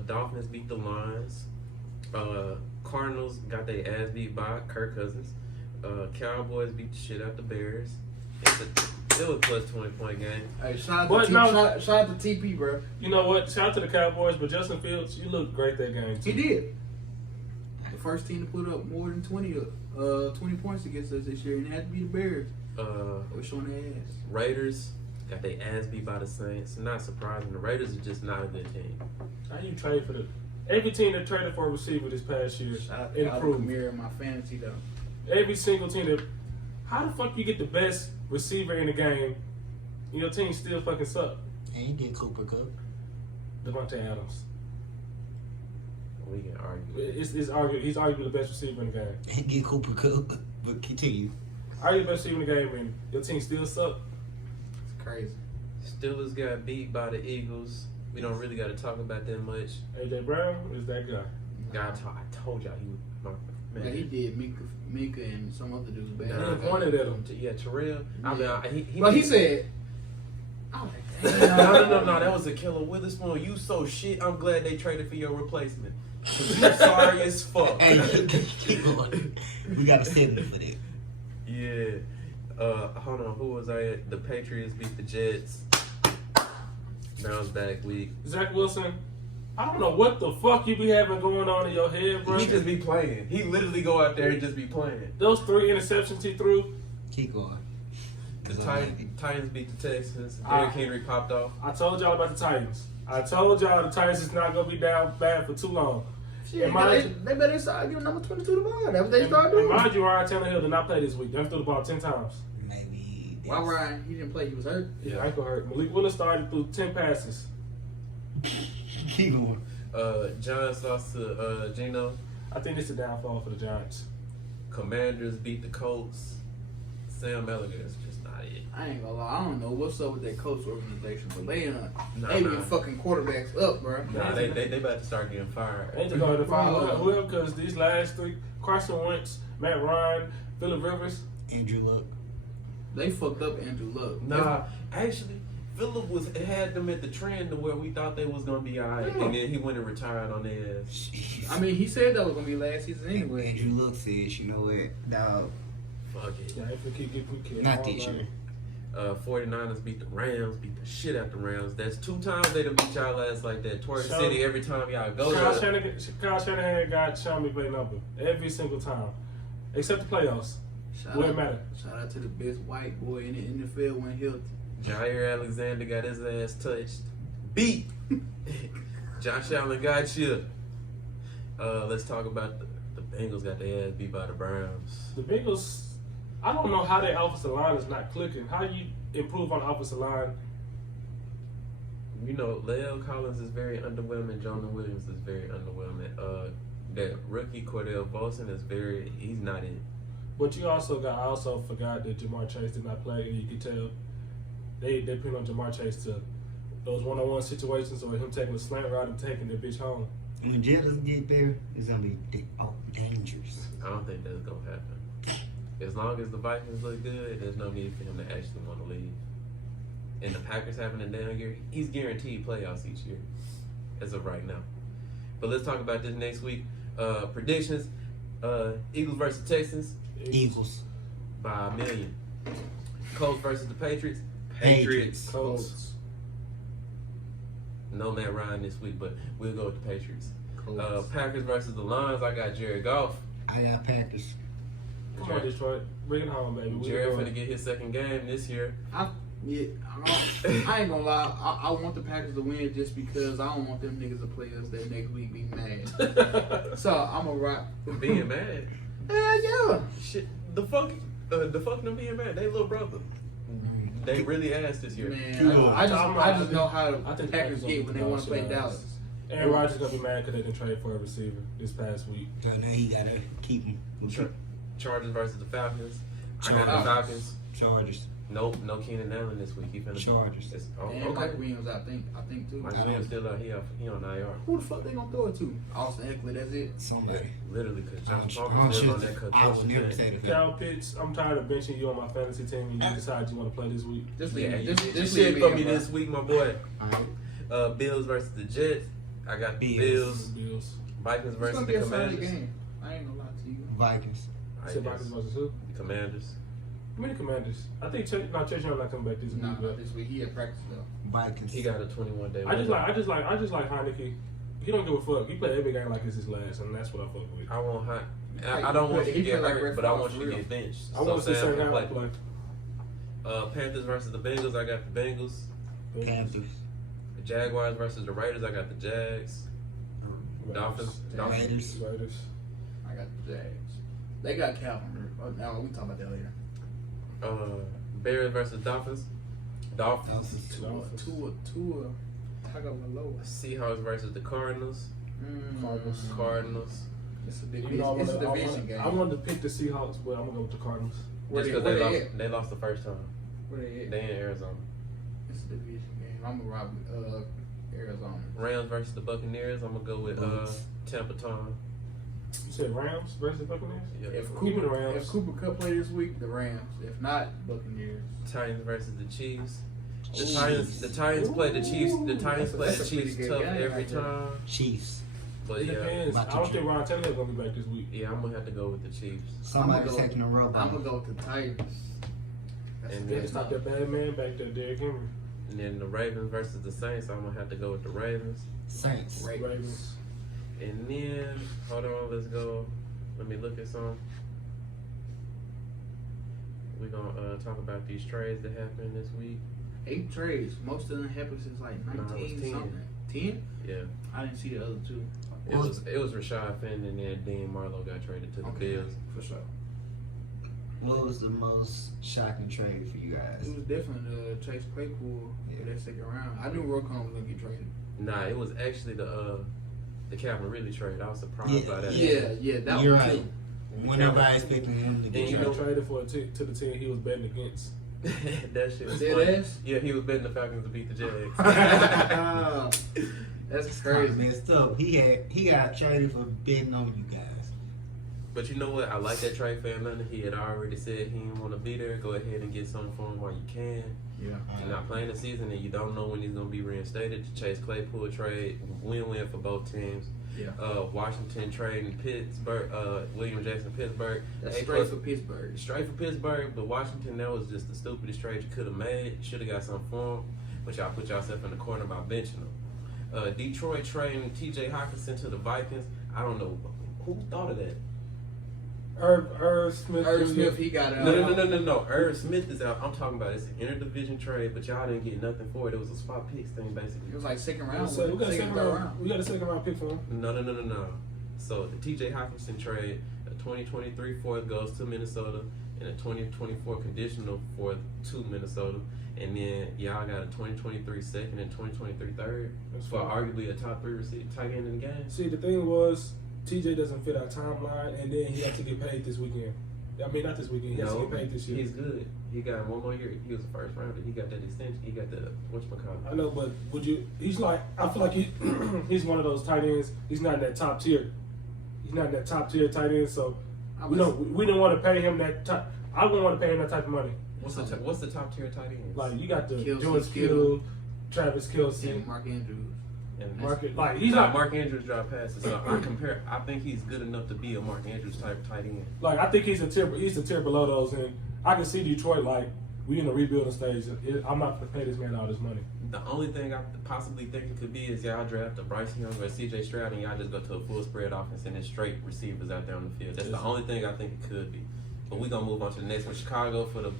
Dolphins beat the Lions. Cardinals got their ass beat by Kirk Cousins. Cowboys beat the shit out the Bears. It was plus 20-point game. Hey, shout But out to TP, bro. You know what? Shout out to the Cowboys, but Justin Fields, you looked great that game too. He did. The first team to put up more than 20 points against us this year, and it had to be the Bears. They were showing their ass. Raiders got their ass beat by the Saints. Not surprising. The Raiders are just not a good team. How you trade for the every team that traded for a receiver this past year Shout out improved. to Amir in my fantasy though. Every single team that. How the fuck you get the best receiver in the game, and your team still fucking suck? And you get Cooper Cup. Devontae Adams. We can argue. He's arguably the best receiver in the game. And get Cooper Cup. But continue. Arguably the best receiver in the game, and your team still suck. It's crazy. Steelers got beat by the Eagles. We don't really got to talk about that much. AJ Brown is that guy. I told y'all he was my Yeah, man. he did. Mika and some other dudes bad. Nah. He pointed at him. Yeah, Terrell. Yeah. I mean, But he said, "Oh, damn." no. That was a killer Witherspoon. You so shit. I'm glad they traded for your replacement. 'Cause you sorry as fuck. Hey, keep going. We got to send him for that. Yeah. Hold on. Who was I at? The Patriots beat the Jets. Bounce back week. Zach Wilson. I don't know what the fuck you be having going on in your head, bro. He just be playing. He literally go out there and just be playing. Those 3 interceptions he threw. Keep going. The Titans beat the Texans. Ah. Derrick Henry popped off. I told y'all about the Titans. I told y'all the Titans is not gonna be down bad for too long. Shit, And mind they better start giving number 22 the ball. That's what they And, start and doing. mind you, Ryan Tannehill did not play this week. They threw the ball 10 times. Maybe. Why Ryan? He didn't play. He was hurt. Yeah, ankle hurt. Malik Willis started through 10 passes. Keep going. Giants lost to Geno. I think it's a downfall for the Giants. Commanders beat the Colts. Sam Ellinger is just not it. I ain't gonna lie. I don't know what's up with that coach organization, but they Nah. be fucking quarterbacks up, bro. Nah, they about to start getting fired. They just going to find Bro. whoever because these last 3, Carson Wentz, Matt Ryan, Phillip Rivers. Andrew Luck. They fucked up Andrew Luck. Nah, actually, Phillip had them at the trend to where we thought they was gonna be alright, Yeah. and then he went and retired on their ass. I mean, he said that was gonna be last season anyway. Andrew Luck says, you know what, dog, Fuck it. Yeah, if we keep not this year. 49ers beat the Rams, beat the shit out the Rams. That's 2 times they done beat y'all ass like that. Twerk So- City every time y'all go Kyle there. Shanahan got Sean McVay number every single time, except the playoffs. Wouldn't matter. Shout out to the best white boy in the NFL when healthy. Jair Alexander got his ass touched. Beat. Josh Allen got you. Let's talk about the Bengals got their ass beat by the Browns. The Bengals, I don't know how their offensive line is not clicking. How you improve on the offensive line? You know, Leo Collins is very underwhelming. Jonah Williams is very underwhelming. That rookie Cordell Volson he's not in. But I also forgot that Jamar Chase did not play, and you could tell they put on Jamar Chase to those one-on-one situations or him taking a slant route and taking the bitch home. When Jettas get there, it's gonna be dangerous. I don't think that's gonna happen. As long as the Vikings look good, there's no need for him to actually want to leave. And the Packers having a down year, he's guaranteed playoffs each year, as of right now. But let's talk about this next week. Predictions: Eagles versus Texans Eagles. by 1 million. Colts versus the Patriots. Patriots. Colts. No Matt Ryan this week, but we'll go with the Patriots. Colts. Packers versus the Lions. I got Jared Goff. I got Packers. Come on, Detroit. Bring it home, baby. Jared finna get his second game this year. I ain't gonna lie. I want the Packers to win just because I don't want them niggas to play us that next week be mad. So I'm gonna rock. Being mad. Yeah. Shit, the fuck them being mad. They little brother. They really asked this year. Man, I just know how the I think Packers get when they want to play Dallas. Aaron Rodgers gonna be mad because they didn't trade for a receiver this past week. So now he gotta keep him. Chargers versus the Falcons. I Chargers. got the Falcons. Chargers. Nope, no Keenan Allen this week. He finna Chargers. And Mike Williams, I think too. Mike Williams still out here. He on IR. Who the fuck they gonna throw it to? Austin Eckler, that's it. Somebody. Literally, because Josh I Palmer's still on that I would never concussion say thing. that. Kyle Pitts, I'm tired of benching you on my fantasy team and you decide you want to play this week. Just Yeah, leave you it. did Just shit leave for it, me bro. this week, my boy. Alright. Bills versus the Jets. I got the Bills. Bills. Vikings It's versus gonna the be a solid Commanders. game. I ain't gonna lie to you. Vikings. I Said guess. Vikings versus who? The Commanders. How many Commanders? I think Chase Young not coming back this week. Nah, but not this week. He had practice though. Vikings. He got a 21-day. I just like Heineke. He don't give a fuck. He play every game like it's his last, and that's what I fuck with. I want Hunt. Like, I don't want he you to get play like hurt, Brett but I Favre want you for to real. get benched. I want to see Sam Sam can Howard play. Panthers versus the Bengals. I got the Bengals. Panthers. The Jaguars versus the Raiders. I got the Jags. Dolphins. Raiders. Raiders. I got the Jags. They got Calvin. Oh, no, we talk about that later. Bears versus Dolphins. Dolphins. Tua. Tagovailoa. Seahawks versus the Cardinals. Cardinals. It's a big. Even though It's a division game. I wanted to pick the Seahawks, but I'm gonna go with the Cardinals. Where Just they because at? they lost the first time. Where they at? They in Arizona. It's a division game. I'm gonna rob Arizona. Rams versus the Buccaneers. I'm gonna go with Tampa Tom. You said Rams versus Buccaneers? Yeah. If Give me the Cooper, Rams. if Cooper Cup play this week, the Rams. If not, Buccaneers. Titans versus the Chiefs. The Ooh. Titans play the Chiefs. The Titans play That's the a pretty Chiefs good tough game every right there. time. Chiefs. But It yeah, depends. I don't think Ron Tannehill gonna be back this week. I'm gonna have to go with the Chiefs. Somebody's I'm gonna taking a robot. I'm gonna go with the Titans. And They then, stop that bad man back there, Derrick Henry. and then the Ravens versus the Saints. I'm gonna have to go with the Ravens. Saints. Ravens. And then hold on, let's go. Let me look at some. We're gonna talk about these trades that happened this week. 8 trades. Most of them happened since like No, it was 19 10. something. 10? Yeah, I didn't see the other 2. it was Rashad Finn and then Dean Marlowe got traded to the Bills. For sure. What was the most shocking trade for you guys? It was definitely Chase Claypool for that second round. I knew Rocon was gonna get traded. Nah, it was actually the Calvin Ridley trade. I was surprised by that. Yeah, that You're one right. too. When nobody's expecting him to And get you He know- got traded for to the team he was betting against. That shit was Dead funny. ass? Yeah, he was betting the Falcons to beat the Jags. That's crazy. crazy. Messed up. He got traded for betting on you guys. But you know what? I like that trade for Atlanta. He had already said he didn't want to be there. Go ahead and get something for him while you can. Yeah. You're not playing the season and you don't know when he's going to be reinstated. The Chase Claypool trade, win-win for both teams. Yeah. Washington trading Pittsburgh, William Jackson, Pittsburgh. That's A straight plus- for Pittsburgh. Straight for Pittsburgh, but Washington, that was just the stupidest trade you could have made. Should have got something for him, but y'all put yourself in the corner by benching him. Detroit trading T.J. Hawkinson to the Vikings. I don't know who thought of that. Irv Smith. Irv Jr. Smith, he got out. No. Irv Smith is out. I'm talking about it's an interdivision trade, but y'all didn't get nothing for it. It was a spot picks thing, basically. It was like second We round. got a second, second third round. We got a second round pick for him. No. So the T.J. Hawkinson trade, a 2023 fourth goes to Minnesota, and a 2024 conditional fourth to Minnesota, and then y'all got a 2023 second and 2023 third That's for fine. arguably a top 3 tight end in the game. See, the thing was, TJ doesn't fit our timeline, and then he had to get paid this weekend. I mean, not this weekend. He has to get paid this year. He's good. He got one more year. He was a first rounder. He got that extension. He got the whatchamacallit. I know, but would you? He's like, I feel like he's one of those tight ends. He's not in that top tier. He's not in that top tier tight end. So we didn't want to pay him that. I wouldn't want to pay him that type of money. What's the top tier tight end? Like you got the Kelce, George Kittle, Travis Kelce, And Mark Andrews. And Market. Like he's not. Mark Andrews drop passes. So I think he's good enough to be a Mark Andrews type tight end. Like I think he's a tier below those, and I can see Detroit like we in a rebuilding stage. I'm not going to pay this man all this money. The only thing I possibly think it could be is y'all draft a Bryce Young or CJ Stroud and y'all just go to a full spread offense and then straight receivers out there on the field. That's the only thing I think it could be. But we're going to move on to the next one. Chicago for the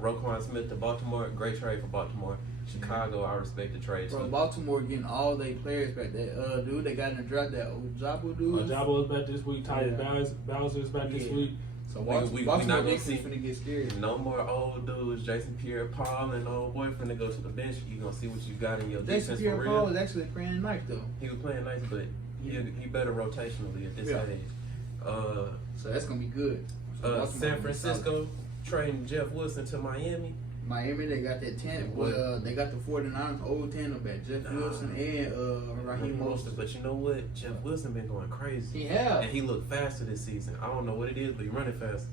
Roquan Smith to Baltimore. Great trade for Baltimore. Chicago, I respect the trade Bro, too. Baltimore getting all their players back. That dude they got in the draft, that Ojabo dude. Jabo is back this week. Ty Yeah. Bowser is back this Yeah. week. So We Baltimore not gonna defense see finna get scared. No more old dudes, Jason Pierre-Paul and old boy finna go to the bench. You gonna see what you got in your Jason defense for Pierre-Paul real. is actually playing nice though. He was playing nice, but he better rotationally at this Yeah. age. So that's gonna be good. So Baltimore San gonna be Francisco trading Jeff Wilson to Miami. Miami, they got that tandem. Well, they got the 49ers old tandem back, Jeff Wilson and Raheem Mostert. But you know what? Jeff Wilson been going crazy. Yeah. And he looked faster this season. I don't know what it is, but he running faster.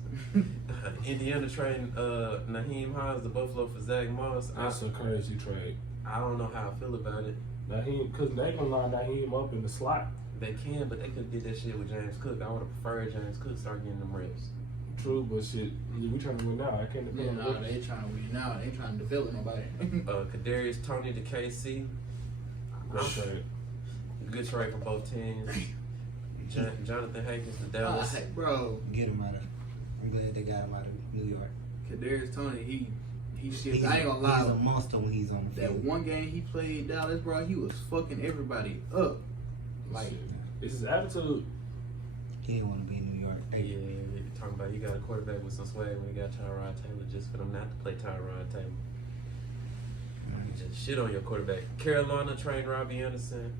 Indiana trading Naheem Hines to Buffalo for Zach Moss. That's a crazy trade. I don't know how I feel about it. Naheem, because they gonna line Naheem up in the slot. They can, but they could did that shit with James Cook. I would have preferred James Cook start getting them reps. True, but shit, we trying to win now. I can't Yeah, depend no, on they trying to win now. They trying to develop nobody. Kadarius Toney to KC. Good trade. Good trade for both teams. Jonathan Hankins to Dallas. Bro, Get him out of. I'm glad they got him out of New York. Kadarius Toney, he shit. He's, I ain't gonna lie. He's a monster when he's on the That field. one game he played in Dallas, bro, he was fucking everybody up. Like, It's his attitude. He didn't want to be in New York. Yeah, you're talking about you got a quarterback with some swag when you got Tyrod Taylor just for them not to play Tyrod Taylor. You just shit on your quarterback. Carolina trained Robbie Anderson.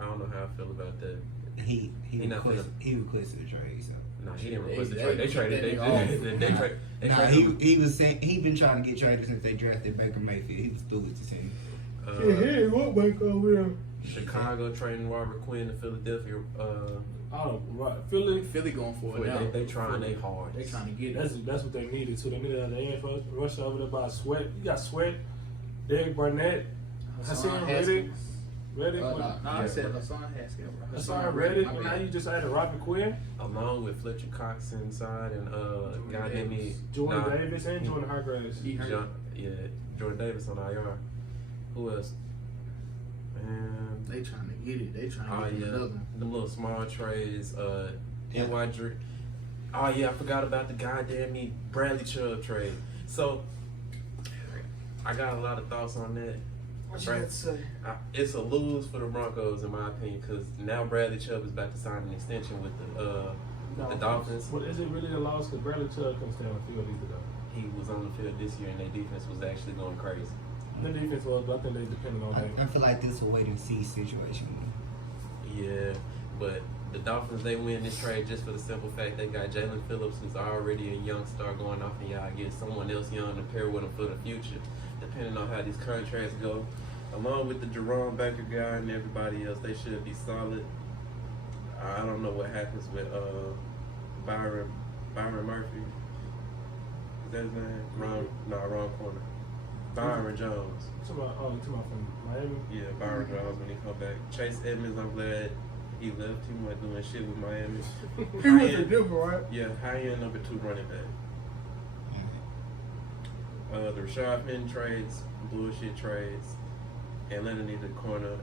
I don't know how I feel about that. He not requested a trade. So. No, he didn't request the They- trade. They they- traded. They traded. Nah, he was saying he been trying to get traded since they drafted Baker Mayfield. He was through with the team. What Baker over Chicago trading Robert Quinn to Philadelphia. Oh, right. Philly. Philly going for it now. They trying they hard. They trying to get it. That's what they needed too. They needed an edge rush over there by Sweat. You got Sweat, Derek Barnett, Hassan Reddick. Reddick. I said Hassan Haskins. Hassan Reddick. And now you just added Robert Quinn. Along with Fletcher Cox inside and guy named Jordan Davis and Jordan Hargraves. Jordan Davis on IR. Who else? Man, They trying to get it. They trying to get another one. the little small trades. NY Drew. Oh yeah, I forgot about the goddamn Bradley Chubb trade. So I got a lot of thoughts on that. What you got to say? It's a lose for the Broncos in my opinion because now Bradley Chubb is about to sign an extension with the Dolphins. But is it really a loss? Because Bradley Chubb comes down the field either though. He was on the field this year and their defense was actually going crazy. The defense was, but I think they depended on I feel like this is a wait and see situation. Yeah, but the Dolphins, they win this trade just for the simple fact they got Jalen Phillips, who's already a young star going off, and y'all get someone else young to pair with him for the future, depending on how these contracts go. Along with the Jerome Baker guy and everybody else, they should be solid. I don't know what happens with Byron Murphy. Is that his name? Wrong corner. Byron Jones. You talking about from Miami? Yeah, Byron Jones when he come back. Chase Edmonds, I'm glad he left. He wasn't doing shit with Miami. He was a different, right? Yeah, high-end number 2 running back. The Rashad Penn trades, bullshit trades. Atlanta needed a corner.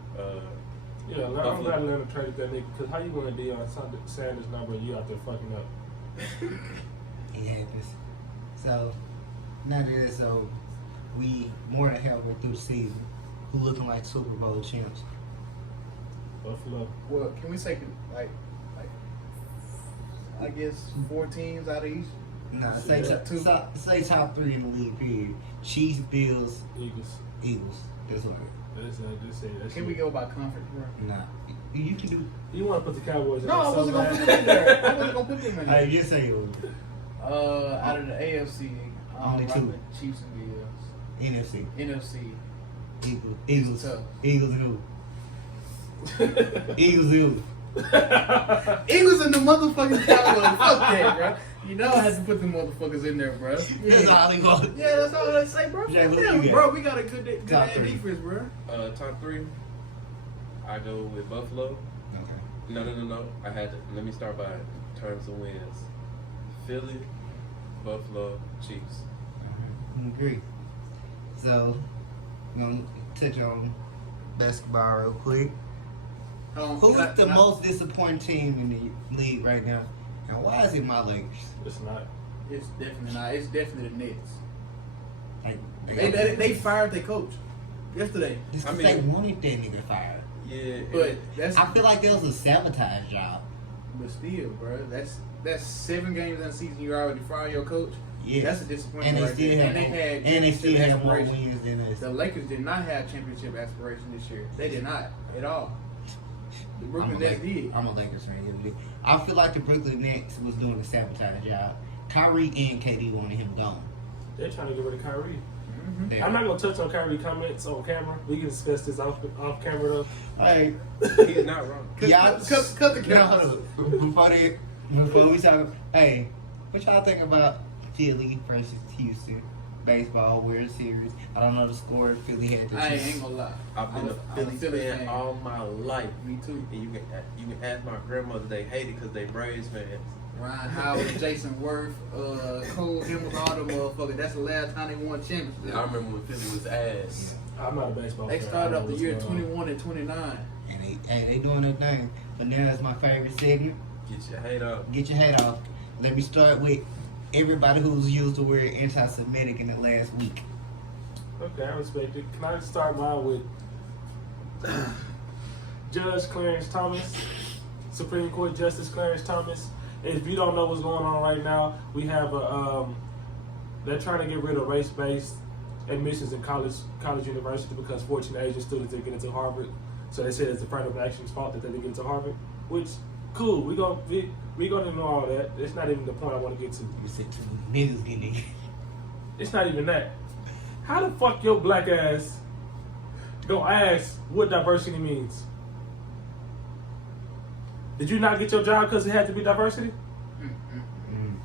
Yeah, I'm glad Atlanta traded that nigga because how you going to Deion Sanders number and you out there fucking up? It happens. So, now that it's so, we more than halfway through the season. Who looking like Super Bowl champs? Buffalo. Well, can we say like I guess 4 teams out of each? Nah, say top 3 in the league. Period. Chiefs, Bills, Eagles. That's what. Can we go by conference, bro? Nah, you can do. You want to put the Cowboys in No, there I so wasn't gonna bad. put them in there. I wasn't gonna put them in there. Hey, just say it. Out of the AFC, Only 2. Chiefs and Bills. NFC. NFC. Eagles. Tough. Eagles and who? Eagles and who? Eagles and the motherfucking Cowboys. Fuck that, bro. You know I had to put them motherfuckers in there, bro. That's all they go. Yeah, that's all I say, bro. Jay, Fuck who them, you bro. got? We got a good Top ass 3. defense, bro. Top 3, I go with Buffalo. Okay. No. I had to. Let me start by terms of wins. Philly, Buffalo, Chiefs. I agree. So, we're going to touch on basketball real quick. Who is the most disappointing team in the league right now? And why is it my Lakers? It's not. It's definitely not. It's definitely the Nets. Like, They fired their coach yesterday. Just I 'cause mean- they wanted that nigga fired. Yeah, But that's I feel like that was a sabotage job. but still, bro. That's 7 games in the season. You already fired your coach. Yeah. That's a disappointment. And they right still there. have and they still had have more aspirations. wins than us. The Lakers did not have championship aspirations this year. They did not at all. The Brooklyn Nets did. I'm a Lakers fan. I feel like the Brooklyn Nets was doing a sabotage job. Kyrie and KD wanted him gone. They're trying to get rid of Kyrie. They- I'm not gonna touch on Kyrie comments on camera. We can discuss this off camera though. Hey, He's not wrong. y'all, cut the now, camera. hold up. Before we talk, hey, what y'all think about Philly versus Houston baseball World Series? I don't know the score. Philly had I the ain't gonna lie. I've been a Philly fan all my life. Me too. And you can ask my grandmother, they hate it because they Braves fans. Ryan Howard, Jason Worth, Cole Hamels, all them motherfuckers. That's the last time they won championship. I remember when Philly was ass. I'm not a baseball They fan. started I off don't the know year what's going on. 21 and 29. and they doing their thing. But now it's my favorite segment. Get your hate up. Get your head off. Let me start with everybody who's used the word anti-Semitic in the last week. Okay, I respect it. Can I start mine with Judge Clarence Thomas, Supreme Court Justice Clarence Thomas? If you don't know what's going on right now, we have they're trying to get rid of race-based admissions in college university because fortunate Asian students didn't get into Harvard. So they said it's the affirmative action's fault that they didn't get into Harvard. Which, cool, we gonna know all that. It's not even the point I want to get to. You said two niggas getting it. It's not even that. How the fuck your black ass gonna ask what diversity means? Did you not get your job because it had to be diversity?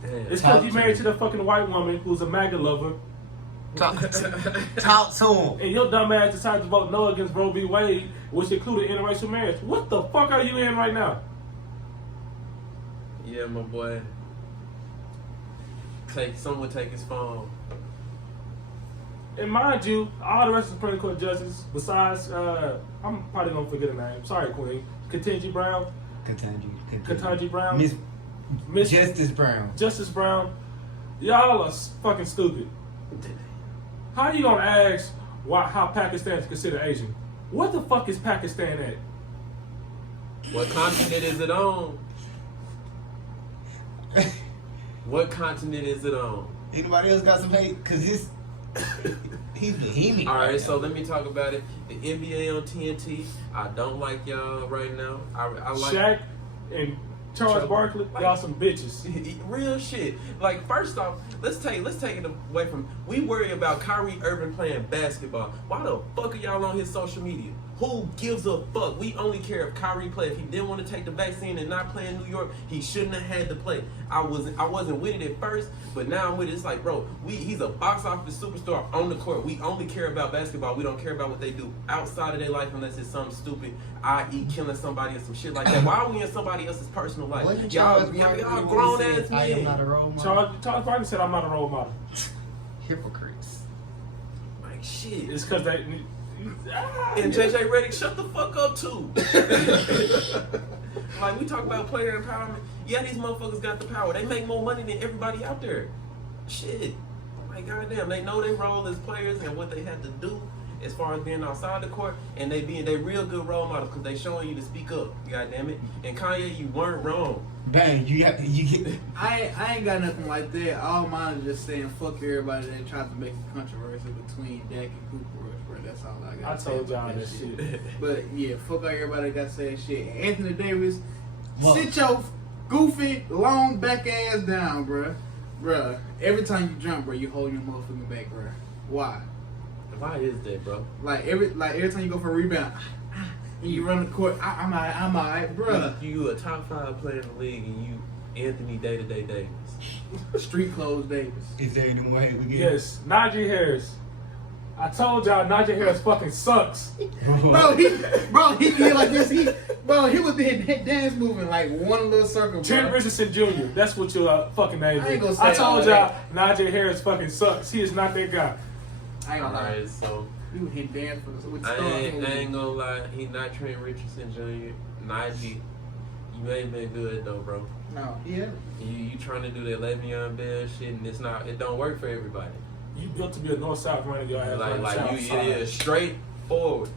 Damn. It's because you married to the fucking white woman who's a MAGA lover, Talk to him. and your dumb ass decided to vote no against Roe v. Wade, which included interracial marriage. What the fuck are you in right now? Yeah, my boy. Someone take his phone. And mind you, all the rest of the Supreme Court justices, besides, I'm probably gonna forget her name. Sorry, Queen. Ketanji Brown. Ketanji Brown. Miss Justice Brown. Justice Brown. Y'all are fucking stupid. How you gonna ask how Pakistan is considered Asian? What the fuck is Pakistan at? What continent is it on? What continent is it on? Anybody else got some hate? Cause he's behemoth. All right, so let me talk about it. The NBA on TNT. I don't like y'all right now. I like Shaq and Charles Barkley, y'all some bitches. real shit. Like, first off, let's take it away from. We worry about Kyrie Irving playing basketball. Why the fuck are y'all on his social media? Who gives a fuck? We only care if Kyrie play. If he didn't want to take the vaccine and not play in New York, he shouldn't have had to play. I wasn't with it at first, but now I'm with it. It's like, bro, he's a box office superstar on the court. We only care about basketball. We don't care about what they do outside of their life unless it's something stupid, i.e. killing somebody or some shit like that. Why are we in somebody else's personal life? Wasn't Y'all Charles Barkley grown when he ass said, I am not a men. role model? Charles Barkley said I'm not a role model. Hypocrites. Like shit. It's because they. And JJ Redick, shut the fuck up too. Like, we talk about player empowerment. Yeah, these motherfuckers got the power. They make more money than everybody out there. Shit. Like, goddamn, they know their role as players and what they have to do as far as being outside the court, and they real good role models because they showing you to speak up. Goddamn it. And Kanye, you weren't wrong. Bang, you get. I ain't got nothing like that. All mine is just saying fuck everybody that tried to make a controversy between Dak and Cooper Rush, bro. That's all I got. I told y'all that shit. But yeah, fuck all everybody that got to say shit. Anthony Davis, What? sit your goofy long back ass down, bro. Bruh, every time you jump, bro, you hold your motherfucking back, bro. Why? Why is that, bro? Like every time you go for a rebound, and you run the court, I'm alright, bruh. You a top 5 player in the league, and you Anthony Day-to-Day Davis. Street clothes Davis. Is there any more hate we get? Yes, Najee Harris. I told y'all Najee Harris fucking sucks. Bro, he did like this. He was hitting dance moving like one little circle, Trent bro. Richardson Jr. That's what your fucking name I ain't gonna is. say I told all y'all Najee Harris fucking sucks. He is not that guy. I ain't gonna lie. Alright, so He was hitting dance with the I star. ain't gonna lie, he not Trent Richardson Jr. Najee, you ain't been good though, bro. No, yeah. You trying to do that Le'Veon Bell shit, and it don't work for everybody. You built to be a north-south running your ass. Like you, it is straightforward.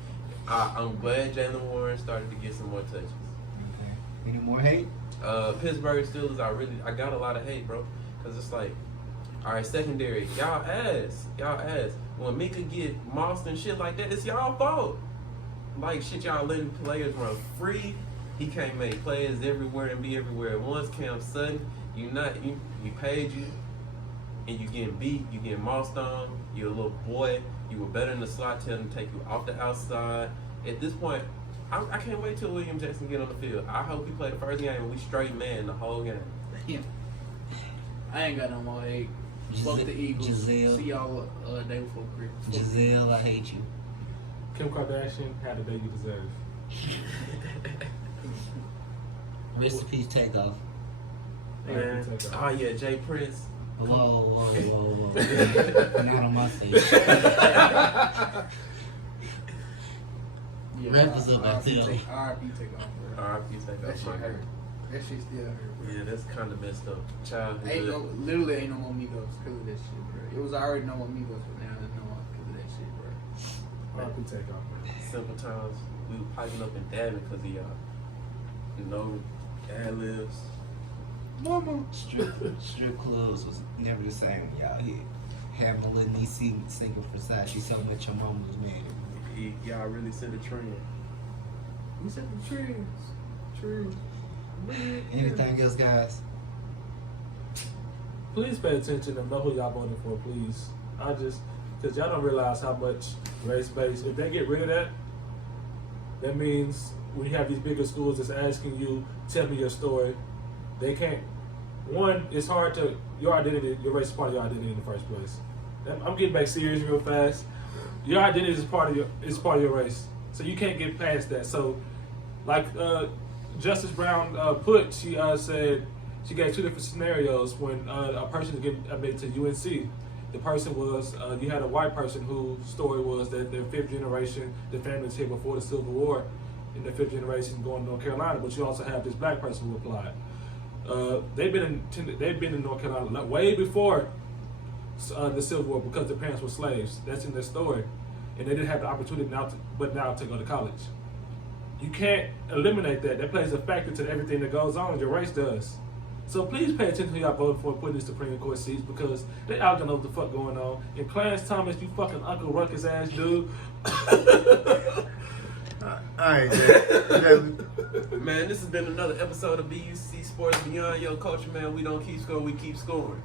I'm glad Jalen Warren started to get some more touches. Okay. Any more hate? Pittsburgh Steelers, I got a lot of hate, bro, because it's like, all right, secondary, y'all ass. When Mika get mossed and shit like that, it's y'all fault. Like shit, y'all letting players run free. He can't make plays everywhere and be everywhere at once. Cam Sutton, He paid you, and you getting beat, you getting mossed on. You're a little boy. You were better in the slot. Tell him to take you off the outside. At this point, I can't wait till William Jackson get on the field. I hope he play the first game and we straight man the whole game. Yeah. I ain't got no more hate. Fuck the Eagles. Giselle. See y'all day before Christmas. Giselle, I hate you. Kim Kardashian had the day you deserve. Rest in peace, Takeoff. Man. Oh yeah, Jay Prince. Whoa. Not on my face. Yeah, Wrap us up, I feel. RIP take off. R.I.P. Take That off shit my hurt. head. That shit still hurt, bro. Yeah, that's kind of messed up. Childhood. Literally ain't no more Migos because of that shit, bro. It was already no more Migos, but now there's no more because of that shit, bro. R.I.P. take off, man. Simple times we were piping up and dabbing because of y'all. No ad libs. Mama. Strip clubs was never the same when y'all hit. Had my little niece singing Versace so much your mama was mad. Y'all really set a trend. We set the trends. True. Anything else, guys? Please pay attention and know who y'all voting for, please. Because y'all don't realize how much race-based, if they get rid of that, that means when you have these bigger schools that's asking you, tell me your story, they can't. One, it's hard to, your identity, your race is part of your identity in the first place. I'm getting back serious real fast. Your identity is part of your race. So you can't get past that. So, like Justice Brown put, she said, she gave two different scenarios when a person is getting admitted to UNC. The person was, you had a white person whose story was that they're fifth generation, the family's here before the Civil War, in the fifth generation going to North Carolina, but you also have this black person who applied. They've been in North Carolina way before the Civil War because their parents were slaves. That's in their story. And they didn't have the opportunity now to go to college. You can't eliminate that. That plays a factor to everything that goes on. Your race does. So please pay attention to who y'all voting for putting these Supreme Court seats because they all gonna know what the fuck going on. And Clarence Thomas, you fucking Uncle Ruckus ass dude. Alright, Man, this has been another episode of BUC Sports Beyond Your Culture, man. We don't keep scoring, we keep scoring.